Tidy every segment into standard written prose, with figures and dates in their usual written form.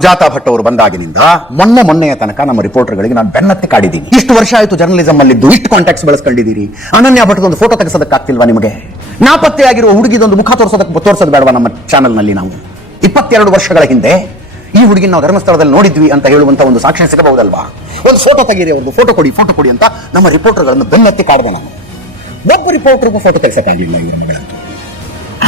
ಸುಜಾತಾ ಭಟ್ ಅವರು ಬಂದಾಗಿನಿಂದ ಮೊನ್ನೆಯ ತನಕ ನಮ್ಮ ರಿಪೋರ್ಟರ್ಗಳಿಗೆ ನಾನು ಬೆನ್ನತ್ತಿ ಕಾಡಿದ್ದೀನಿ. ಇಷ್ಟು ವರ್ಷ ಆಯ್ತು ಜರ್ನಲಿಸಂ ಅಲ್ಲಿದ್ದು, ಇಷ್ಟು ಕಾಂಟ್ಯಾಕ್ಟ್ಸ್ ಬೆಳೆಸ್ಕೊಂಡಿದ್ದೀರಿ. ಅನನ್ಯ ಭಟ್ ಒಂದು ಫೋಟೋ ತೆಗೆಸೋದಕ್ಕಾಗ್ತಿಲ್ವಾ ನಿಮಗೆ? ನಾಪತ್ತೆಯಾಗಿರುವ ಹುಡುಗಿದೊಂದು ಮುಖ ತೋರಿಸೋದು ಬೇಡವಾ? ನಮ್ಮ ಚಾನೆಲ್ ನಲ್ಲಿ ನಾವು 22 ವರ್ಷಗಳ ಹಿಂದೆ ಈ ಹುಡುಗಿನ ನಾವು ಧರ್ಮಸ್ಥಳದಲ್ಲಿ ನೋಡಿದ್ವಿ ಅಂತ ಹೇಳುವಂತ ಒಂದು ಸಾಕ್ಷ್ಯ ಸಿಗಬಹುದಲ್ವಾ? ಒಂದು ಫೋಟೋ ತೆಗೀರಿ, ಅವ್ರಿಗೆ ಫೋಟೋ ಕೊಡಿ ಅಂತ ನಮ್ಮ ರಿಪೋರ್ಟರ್ಗಳನ್ನು ಬೆನ್ನತ್ತಿ ಕಾಡಿದೆ ನಾನು. ಒಬ್ಬ ರಿಪೋರ್ಟರ್ಗೂ ಫೋಟೋ ತೆಗೆಸಕ್ಕಾಗಿಲ್ಲ ಇವರ ಮಗಳಂತೂ.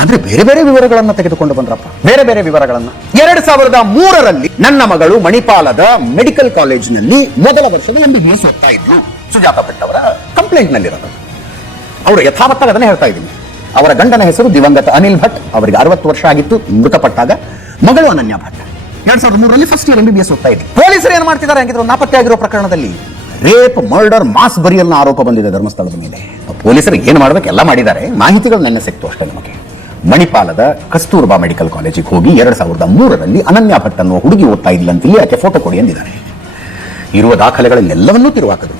ಆದ್ರೆ ಬೇರೆ ಬೇರೆ ವಿವರಗಳನ್ನ ತೆಗೆದುಕೊಂಡು ಬಂದ್ರಪ್ಪ, ಬೇರೆ ಬೇರೆ ವಿವರಗಳನ್ನ. 2003ರಲ್ಲಿ ನನ್ನ ಮಗಳು ಮಣಿಪಾಲದ ಮೆಡಿಕಲ್ ಕಾಲೇಜಿನಲ್ಲಿ ಮೊದಲ ವರ್ಷದ MBBS ಓದ್ತಾ ಇದ್ಲು. ಸುಜಾತಾ ಭಟ್ ಅವರ ಕಂಪ್ಲೇಂಟ್ ನಲ್ಲಿರೋದು, ಅವರು ಯಥಾವತ್ತಾಗಿ ಅದನ್ನೇ ಹೇಳ್ತಾ ಇದ್ದೀನಿ. ಅವರ ಗಂಡನ ಹೆಸರು ದಿವಂಗತ ಅನಿಲ್ ಭಟ್, ಅವರಿಗೆ 60 ವರ್ಷ ಆಗಿತ್ತು ಮೃತಪಟ್ಟಾಗ. ಮಗಳು ಅನನ್ಯ ಭಟ್ 2003ರಲ್ಲಿ ಫಸ್ಟ್ ಇಯರ್ MBBS ಓದ್ತಾ ಇದ್ಲು. ಪೊಲೀಸರು ಏನ್ ಮಾಡ್ತಿದ್ದಾರೆ ಹಾಗಿದ್ರು? ನಾಪತ್ತೆ ಆಗಿರೋ ಪ್ರಕರಣದಲ್ಲಿ ರೇಪ್, ಮರ್ಡರ್, ಮಾಸ್ ಬರಿಯಲ್ನ ಆರೋಪ ಬಂದಿದೆ ಧರ್ಮಸ್ಥಳದ ಮೇಲೆ. ಪೊಲೀಸರು ಏನ್ ಮಾಡ್ಬೇಕು ಎಲ್ಲ ಮಾಡಿದ್ದಾರೆ. ಮಾಹಿತಿಗಳು ನನ್ನ ಸಿಕ್ತು ಅಷ್ಟೇ ನಮಗೆ. ಮಣಿಪಾಲದ ಕಸ್ತೂರ್ಬಾ ಮೆಡಿಕಲ್ ಕಾಲೇಜಿಗೆ ಹೋಗಿ 2003ರಲ್ಲಿ ಅನನ್ಯ ಭಟ್ ಅನ್ನುವ ಹುಡುಗಿ ಓದ್ತಾ ಇದ್ಲಂತಲ್ಲಿ ಆಕೆ ಫೋಟೋ ಕೊಡಿ ಎಂದಿದ್ದಾರೆ. ಇರುವ ದಾಖಲೆಗಳನ್ನೆಲ್ಲವನ್ನೂ ತಿರುವಾಕದು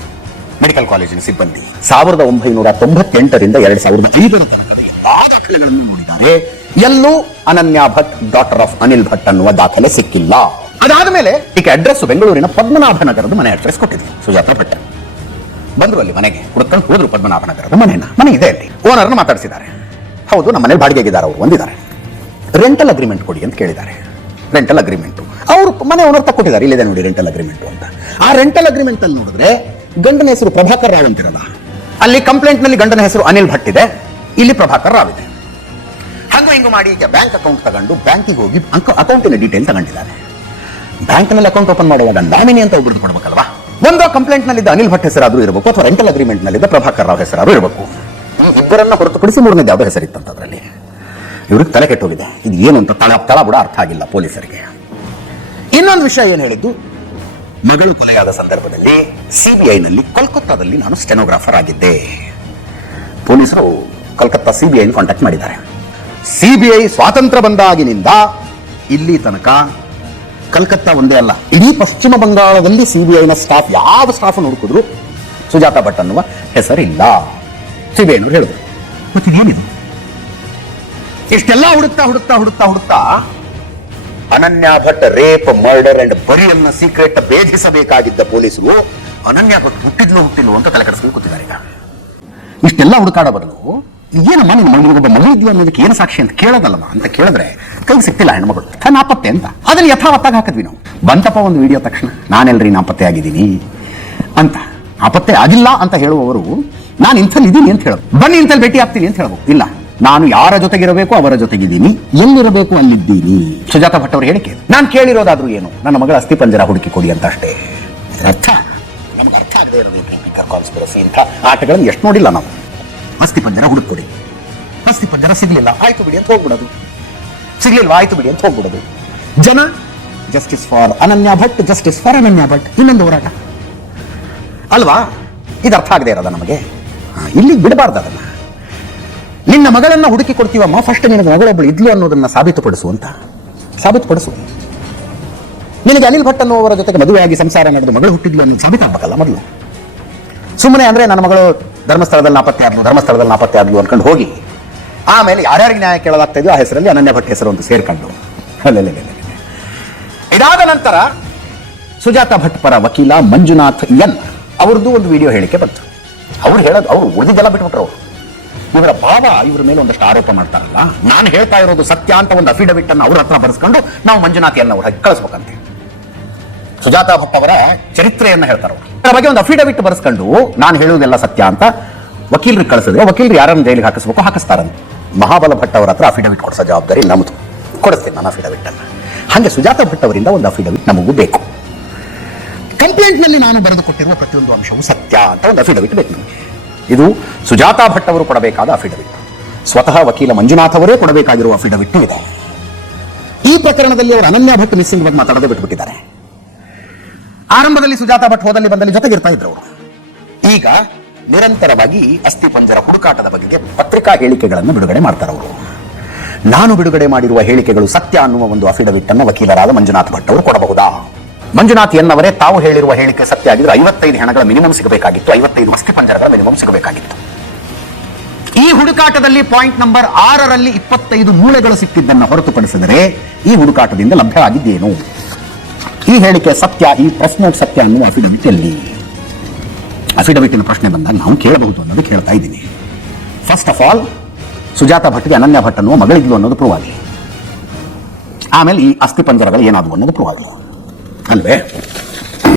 ಮೆಡಿಕಲ್ ಕಾಲೇಜಿನ ಸಿಬ್ಬಂದಿ. 1998ರಿಂದ 2005 ದಾಖಲೆಗಳನ್ನು ನೋಡಿದ್ದಾರೆ. ಎಲ್ಲೂ ಅನನ್ಯ ಭಟ್ ಡಾಟರ್ ಆಫ್ ಅನಿಲ್ ಭಟ್ ಅನ್ನುವ ದಾಖಲೆ ಸಿಕ್ಕಿಲ್ಲ. ಅದಾದ ಮೇಲೆ ಈಕೆ ಅಡ್ರೆಸ್ ಬೆಂಗಳೂರಿನ ಪದ್ಮನಾಭ ನಗರದ ಮನೆ ಅಡ್ರೆಸ್ ಕೊಟ್ಟಿದ್ವಿ ಸುಜಾತಾ ಭಟ್. ಬಂದ್ರು ಅಲ್ಲಿ ಮನೆಗೆ ಹುಡುಕೊಂಡು ಹೋದ್ರು. ಪದ್ಮನಾಭ ನಗರದ ಮನೆ ಇದೆ ಅಲ್ಲಿ. ಓನರ್ನ ಮಾತಾಡಿಸಿದ್ದಾರೆ. ಹೌದು, ನಮ್ಮ ಮನೆ ಬಾಡಿಗೆಗಿದ್ದಾರೆ ಅವರು ಒಂದಿದ್ದಾರೆ. ರೆಂಟಲ್ ಅಗ್ರಿಮೆಂಟ್ ಕೊಡಿ ಅಂತ ಕೇಳಿದ್ದಾರೆ. ರೆಂಟಲ್ ಅಗ್ರಿಮೆಂಟ್ ಅವರು ಮನೆ ಓನರ್ ತಕ್ಕೊಟ್ಟಿದ್ದಾರೆ. ಇಲ್ಲಿದೆ ನೋಡಿ ರೆಂಟಲ್ ಅಗ್ರಿಮೆಂಟ್ ಅಂತ. ಆ ರೆಂಟಲ್ ಅಗ್ರಿಮೆಂಟ್ ಅಲ್ಲಿ ನೋಡಿದ್ರೆ ಗಂಡನ ಹೆಸರು ಪ್ರಭಾಕರ್ ರಾವ್ ಅಂತಿರಲ್ಲ, ಅಲ್ಲಿ ಕಂಪ್ಲೇಂಟ್ ನಲ್ಲಿ ಗಂಡನ ಹೆಸರು ಅನಿಲ್ ಭಟ್ ಇದೆ, ಇಲ್ಲಿ ಪ್ರಭಾಕರ್ ರಾವ್ ಇದೆ. ಹಂಗು ಹಿಂಗು ಮಾಡಿ ಈಗ ಬ್ಯಾಂಕ್ ಅಕೌಂಟ್ ತಗೊಂಡು ಬ್ಯಾಂಕಿಗೆ ಹೋಗಿ ಅಕೌಂಟಿನ ಡೀಟೇಲ್ ತಗೊಂಡಿದ್ದಾರೆ. ಬ್ಯಾಂಕ್ ನಲ್ಲಿ ಅಕೌಂಟ್ ಓಪನ್ ಮಾಡುವಾಗ ನಾಮಿನಿ ಅಂತ ಒಬ್ಬರು ಕೊಡ್ಬೇಕಲ್ವಾ? ಒಂದು ಕಂಪ್ಲೇಂಟ್ ನಲ್ಲಿದ್ದ ಅನಿಲ್ ಭಟ್ ಹೆಸರಾದ್ರೂ ಇರಬೇಕು, ಅಥವಾ ರೆಂಟಲ್ ಅಗ್ರಿಮೆಂಟ್ ನಲ್ಲಿದ್ದ ಪ್ರಭಾಕರ್ ರಾವ್ ಹೆಸರಾದ್ರೂ ಇರಬೇಕು. ಇಬ್ಬರನ್ನ ಹೊರತುಪಡಿಸಿ ಮೂರನೇದು ಯಾವುದೋ ಹೆಸರಿತ್ತಂತ ಅದರಲ್ಲಿ. ಇವ್ರಿಗೆ ತಲೆ ಕೆಟ್ಟೋಗಿದೆ. ಇದು ಏನು ಅಂತ ತಳ ಬುಡ ಅರ್ಥ ಆಗಿಲ್ಲ ಪೊಲೀಸರಿಗೆ. ಇನ್ನೊಂದು ವಿಷಯ ಏನು ಹೇಳಿದ್ದು, ಮಗಳು ಕೊಲೆಯಾದ ಸಂದರ್ಭದಲ್ಲಿ CBIನಲ್ಲಿ ಕೋಲ್ಕತ್ತಾದಲ್ಲಿ ನಾನು ಸ್ಟೆನೋಗ್ರಾಫರ್ ಆಗಿದ್ದೆ. ಪೊಲೀಸರು ಕೋಲ್ಕತ್ತಾ CBI ಕಾಂಟ್ಯಾಕ್ಟ್ ಮಾಡಿದ್ದಾರೆ. CBI ಸ್ವಾತಂತ್ರ್ಯ ಬಂದಾಗಿನಿಂದ ಇಲ್ಲಿ ತನಕ ಕಲ್ಕತ್ತಾ ಒಂದೇ ಅಲ್ಲ, ಇಡೀ ಪಶ್ಚಿಮ ಬಂಗಾಳದಲ್ಲಿ CBIನ ಸ್ಟಾಫ್ ಯಾವ ಸ್ಟಾಫ್ ಹುಡುಕಿದ್ರು ಸುಜಾತಾ ಭಟ್ ಅನ್ನುವ ಹೆಸರಿಲ್ಲ. CBI ಹೇಳಿದ್ರು. ಮತ್ತೆ ಏನಿದು? ಇಷ್ಟೆಲ್ಲ ಹುಡುಕ್ತಾ Ananya Bhat rape, murder and ಬರಿಯಲ್ನ ಸೀಕ್ರೆಟ್ ಭೇದಿಸಬೇಕಾಗಿದ್ದ ಪೊಲೀಸರು ಅನನ್ಯ ಭಟ್ ಹುಟ್ಟಿದ್ಲು ಅಂತ ತಲೆ ಕೆಡಿಸ್ಕೊಂಡು ಕೂತಿದ್ದಾರೆ. ಈಗ ಇಷ್ಟೆಲ್ಲ ಹುಡುಕಾಡ ಬದಲು ಏನಮ್ಮ ನಿಮ್ಮ ಮಗಳಿಗೊಬ್ಬ ಮಗಳಿದ್ಲು ಅನ್ನೋದಕ್ಕೆ ಏನು ಸಾಕ್ಷಿ ಅಂತ ಕೇಳೋದಲ್ಲಮ್ಮ ಅಂತ ಕೇಳಿದ್ರೆ ಕೈಗೆ ಸಿಕ್ತಿಲ್ಲ ಹೆಣ್ಮಗಳು, ನಾಪತ್ತೆ ಅಂತ. ಅದನ್ನ ಯಥಾವತ್ತಾಗಿ ಹಾಕಿದ್ವಿ ನಾವು. ಬಂತಪ್ಪ ಒಂದು ವಿಡಿಯೋ ತಕ್ಷಣ ನಾನೆಲ್ರಿ ನಾಪತ್ತೆ ಆಗಿದ್ದೀನಿ ಅಂತ. ನಾಪತ್ತೆ ಆಗಿಲ್ಲ ಅಂತ ಹೇಳುವವರು ನಾನು ಇಂಥಲ್ಲಿ ಇದ್ದೀನಿ ಅಂತ ಹೇಳೋದು, ಬನ್ನಿ ಇಂಥಲ್ಲಿ ಭೇಟಿ ಆಗ್ತೀನಿ ಅಂತ ಹೇಳ್ಬೋದು. ಇಲ್ಲ, ನಾನು ಯಾರ ಜೊತೆಗಿರಬೇಕು ಅವರ ಜೊತೆಗಿದ್ದೀನಿ, ಎಲ್ಲಿರಬೇಕು ಅಲ್ಲಿದ್ದೀನಿ. ಸುಜಾತಾ ಭಟ್ ಅವರ ಹೇಳಿಕೆ. ನಾನು ಕೇಳಿರೋದಾದ್ರೂ ಏನು, ನನ್ನ ಮಗಳ ಅಸ್ಥಿ ಪಂಜರ ಹುಡುಕಿ ಕೊಡಿ ಅಂತ ಅಷ್ಟೇ. ಅರ್ಥ ನಮ್ಗೆ ಅರ್ಥ ಆಗದೆ ಇರೋದು ಕಾನ್ಸ್ಪಿರಸಿ ಇಂಥ ಆಟಗಳನ್ನು ಎಷ್ಟು ನೋಡಿಲ್ಲ ನಾವು. ಅಸ್ಥಿ ಪಂಜರ ಹುಡುಕೊಡಿ, ಅಸ್ಥಿ ಪಂಜರ ಸಿಗ್ಲಿಲ್ಲ ಆಯ್ತು ಬಿಡಿ ಅಂತ ಹೋಗ್ಬಿಡೋದು, ಸಿಗ್ಲಿಲ್ವಾ ಆಯ್ತು ಬಿಡಿ ಅಂತ ಹೋಗ್ಬಿಡೋದು. ಜನ ಜಸ್ಟಿಸ್ ಫಾರ್ ಅನನ್ಯ ಭಟ್, ಜಸ್ಟಿಸ್ ಫಾರ್ ಅನನ್ಯ ಭಟ್, ಇನ್ನೊಂದು ಹೋರಾಟ ಅಲ್ವಾ? ಇದು ಅರ್ಥ ಆಗದೆ ಇರೋದ ನಮಗೆ. ಇಲ್ಲಿ ಬಿಡಬಾರ್ದು ಅದನ್ನ. ನಿನ್ನ ಮಗಳನ್ನ ಹುಡುಕಿ ಕೊಡ್ತೀವಮ್ಮ, ಫಸ್ಟ್ ನಿನಗೆ ಮಗಳೊಬ್ಬಳು ಇದ್ಲು ಅನ್ನೋದನ್ನ ಸಾಬೀತುಪಡಿಸು. ನಿನಗೆ ಅನಿಲ್ ಭಟ್ ಅನ್ನುವವರ ಜೊತೆಗೆ ಮದುವೆಯಾಗಿ ಸಂಸಾರ ನಡೆದು ಮಗಳು ಹುಟ್ಟಿದ್ಲು ಅನ್ನೋದು ಸಾಬೀತಾಗಬೇಕಲ್ಲ ಮೊದಲು. ಸುಮ್ಮನೆ ಅಂದ್ರೆ ನನ್ನ ಮಗಳು ಧರ್ಮಸ್ಥಳದಲ್ಲಿ ನಾಪತ್ತೆ ಆದ್ಲು ಅನ್ಕೊಂಡು ಹೋಗಿ ಆಮೇಲೆ ಯಾರ್ಯಾರಿಗೆ ನ್ಯಾಯ ಕೇಳಲಾಗ್ತಾ ಇದೆಯೋ ಆ ಹೆಸರಲ್ಲಿ ಅನನ್ಯ ಭಟ್ ಹೆಸರು ಅಂತ ಸೇರ್ಕೊಂಡು ಇದಾದ ನಂತರ ಸುಜಾತಾ ಭಟ್ ಪರ ವಕೀಲ ಮಂಜುನಾಥ್ ಎನ್ ಅವ್ರದ್ದು ಒಂದು ವಿಡಿಯೋ ಹೇಳಿಕೆ ಬಂತು. ಅವ್ರು ಹೇಳೋದು, ಅವ್ರು ಉಳಿದಿದ್ದೆಲ್ಲ ಬಿಟ್ಬಿಟ್ರು. ಇವರ ಭಾವ ಇವ್ರ ಮೇಲೆ ಒಂದಷ್ಟು ಆರೋಪ ಮಾಡ್ತಾರಲ್ಲ, ನಾನು ಹೇಳ್ತಾ ಇರೋದು ಸತ್ಯ ಅಂತ ಒಂದು ಅಫಿಡವಿಟ್ ಅನ್ನು ಅವ್ರ ಹತ್ರ ಬರೆಸ್ಕೊಂಡು ನಾವು ಮಂಜುನಾಥ್ ಎನ್ ಅವ್ರ ಕಳಿಸ್ಬೇಕಂತೆ. ಸುಜಾತಾ ಭಟ್ ಅವರ ಚರಿತ್ರೆಯನ್ನ ಹೇಳ್ತಾರೆ. ಅದರ ಬಗ್ಗೆ ಒಂದು ಅಫಿಡವಿಟ್ ಬರೆಸ್ಕೊಂಡು ನಾನು ಹೇಳುವುದೆಲ್ಲ ಸತ್ಯ ಅಂತ ವಕೀಲರಿಗೆ ಕಳಿಸಿದ್ರೆ ವಕೀಲರು ಯಾರನ್ನು ಜೈಲಿಗೆ ಹಾಕಿಸ್ತಾರಂತೆ. ಮಹಾಬಲ ಭಟ್ ಅವರ ಹತ್ರ ಅಫಿಡವಿಟ್ ಕೊಡಿಸೋ ಜವಾಬ್ದಾರಿ ನಮ್ಮದು. ಕೊಡಿಸ್ತೀನಿ ನಾನು ಅಫಿಡವಿಟ್ ಅನ್ನ. ಹಾಗೆ ಸುಜಾತಾ ಭಟ್ ಅವರಿಂದ ಒಂದು ಅಫಿಡವಿಟ್ ನಮಗೂ ಬೇಕು. ಕಂಪ್ಲೇಂಟ್ ನಲ್ಲಿ ನಾನು ಬರೆದು ಕೊಟ್ಟಿರುವ ಪ್ರತಿಯೊಂದು ಅಂಶವೂ ಸತ್ಯ ಅಂತ ಒಂದು ಅಫಿಡವಿಟ್ ಬೇಕು ನಮಗೆ. ಇದು ಸುಜಾತಾ ಭಟ್ ಅವರು ಕೊಡಬೇಕಾದ ಅಫಿಡವಿಟ್. ಸ್ವತಃ ವಕೀಲ ಮಂಜುನಾಥ್ ಅವರೇ ಕೊಡಬೇಕಾಗಿರುವ ಅಫಿಡವಿಟ್ ಇದೆ. ಈ ಪ್ರಕರಣದಲ್ಲಿ ಅವರು ಅನನ್ಯ ಭಟ್ ಮಿಸ್ಸಿಂಗ್ ಬಗ್ಗೆ ಮಾತಾಡೋದೇ ಬಿಟ್ಬಿಟ್ಟಿದ್ದಾರೆ. ಆರಂಭದಲ್ಲಿ ಸುಜಾತಾ ಭಟ್ ಹೋದಲ್ಲಿ ಬಂದಲ್ಲಿ ಜೊತೆಗಿರ್ತಾ ಇದ್ರು ಅವರು. ಈಗ ನಿರಂತರವಾಗಿ ಅಸ್ಥಿ ಪಂಜರ ಹುಡುಕಾಟದ ಬಗ್ಗೆ ಪತ್ರಿಕಾ ಹೇಳಿಕೆಗಳನ್ನು ಬಿಡುಗಡೆ ಮಾಡ್ತಾರೆ ಅವರು. ನಾನು ಬಿಡುಗಡೆ ಮಾಡಿರುವ ಹೇಳಿಕೆಗಳು ಸತ್ಯ ಅನ್ನುವ ಒಂದು ಅಫಿಡವಿಟ್ ಅನ್ನು ವಕೀಲರಾದ ಮಂಜುನಾಥ್ ಭಟ್ ಅವರು ಕೊಡಬಹುದಾ? ಮಂಜುನಾಥ್ ಎನ್ನವರೇ ತಾವು ಹೇಳಿರುವ ಹೇಳಿಕೆ ಸತ್ಯ ಆಗಿದ್ರೆ 55 ಹೆಣಗಳ ಮಿನಿಮಮ್ ಸಿಗಬೇಕಾಗಿತ್ತು, 55 ಅಸ್ಥಿ ಪಂಜರಗಳ ಮಿನಿಮಮ್ ಸಿಗಬೇಕಾಗಿತ್ತು. ಈ ಹುಡುಕಾಟದಲ್ಲಿ ಪಾಯಿಂಟ್ ನಂಬರ್ 6ರಲ್ಲಿ 25 ಮೂಳೆಗಳು ಸಿಕ್ಕಿದ್ದನ್ನು ಹೊರತುಪಡಿಸಿದರೆ ಈ ಹುಡುಕಾಟದಿಂದ ಲಭ್ಯ ಆಗಿದ್ದೇನು? ಈ ಹೇಳಿಕೆ ಸತ್ಯ, ಈ ಪ್ರೆಸ್ ನೋಟ್ ಸತ್ಯ ಅನ್ನುವ ಅಫಿಡವಿಟ್ ಎಲ್ಲಿ? ಅಫಿಡವಿಟಿನ ಪ್ರಶ್ನೆ ಬಂದಾಗ ನಾವು ಕೇಳಬಹುದು ಅನ್ನೋದು ಕೇಳ್ತಾ ಇದ್ದೀನಿ. ಫಸ್ಟ್ ಆಫ್ ಆಲ್, ಸುಜಾತಾ ಭಟ್ಗೆ ಅನನ್ಯ ಭಟ್ ಅನ್ನುವ ಮಗಳಿದ್ಲು ಅನ್ನೋದು ಪ್ರೂವ್ ಆಗಲಿ. ಆಮೇಲೆ ಈ ಅಸ್ಥಿ ಪಂಜರಗಳು ಏನಾದವು ಅನ್ನೋದು ಪ್ರೂವ್ ಆಗಲಿ ಅಲ್ವೇ?